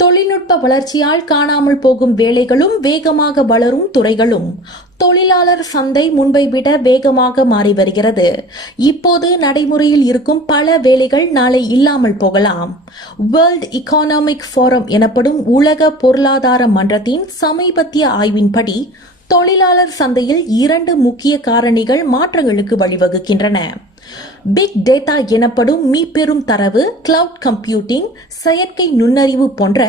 தொழில்நுட்ப வளர்ச்சியால் காணாமல் போகும் வேலைகளும் வேகமாக வளரும் துறைகளும். தொழிலாளர் சந்தை முன்பை விட வேகமாக மாறி வருகிறது. இப்போது நடைமுறையில் இருக்கும் பல வேலைகள் நாளை இல்லாமல் போகலாம். வேர்ல்ட் இக்கானாமிக் ஃபோரம் எனப்படும் உலக பொருளாதார மன்றத்தின் சமீபத்திய ஆய்வின்படி தொழிலாளர் சந்தையில் இரண்டு முக்கிய காரணிகள் மாற்றங்களுக்கு வழிவகுக்கின்றன. பிக் டேட்டா எனப்படும் மீப்பெரும் தரவு கிளவுட் கம்ப்யூட்டிங் செயற்கை நுண்ணறிவு போன்ற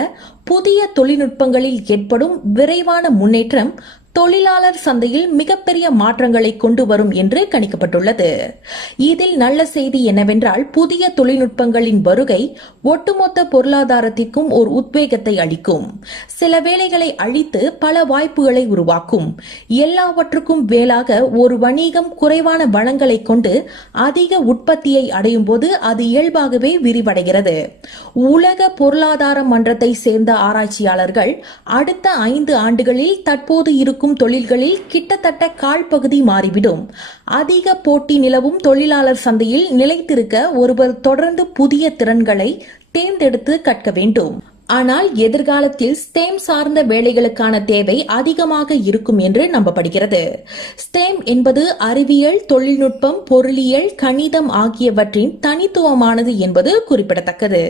புதிய தொழில்நுட்பங்களில் ஏற்படும் விரைவான முன்னேற்றம் தொழிலாளர் சந்தையில் மிகப்பெரிய மாற்றங்களை கொண்டு வரும் என்று கணிக்கப்பட்டுள்ளது. இதில் நல்ல செய்தி என்னவென்றால் புதிய தொழில்நுட்பங்களின் வருகை ஒட்டுமொத்த பொருளாதாரத்திற்கும் ஒரு உத்வேகத்தை அளிக்கும். சில வேலைகளை அழித்து பல வாய்ப்புகளை உருவாக்கும். எல்லாவற்றுக்கும் வேலாக ஒரு வணிகம் குறைவான வளங்களை கொண்டு அதிக உற்பத்தியை அடையும் போது அது இயல்பாகவே விரிவடைகிறது. உலக பொருளாதார மன்றத்தை சேர்ந்த ஆராய்ச்சியாளர்கள் அடுத்த ஐந்து ஆண்டுகளில் தற்போது இருக்கும் தொழில்களில் கிட்டத்தட்ட கால் பகுதி மாறிவிடும். அதிக போட்டி நிலவும் தொழிலாளர் சந்தையில் நிலைத்திருக்க ஒருவர் தொடர்ந்து புதிய திறன்களை தேர்ந்தெடுத்து கற்க வேண்டும். ஆனால் எதிர்காலத்தில் ஸ்டேம் சார்ந்த வேலைகளுக்கான தேவை அதிகமாக இருக்கும் என்று நம்பப்படுகிறது. ஸ்டேம் என்பது அறிவியல் தொழில்நுட்பம் பொருளியல் கணிதம் ஆகியவற்றின் தனித்துவமானது என்பது குறிப்பிடத்தக்கது.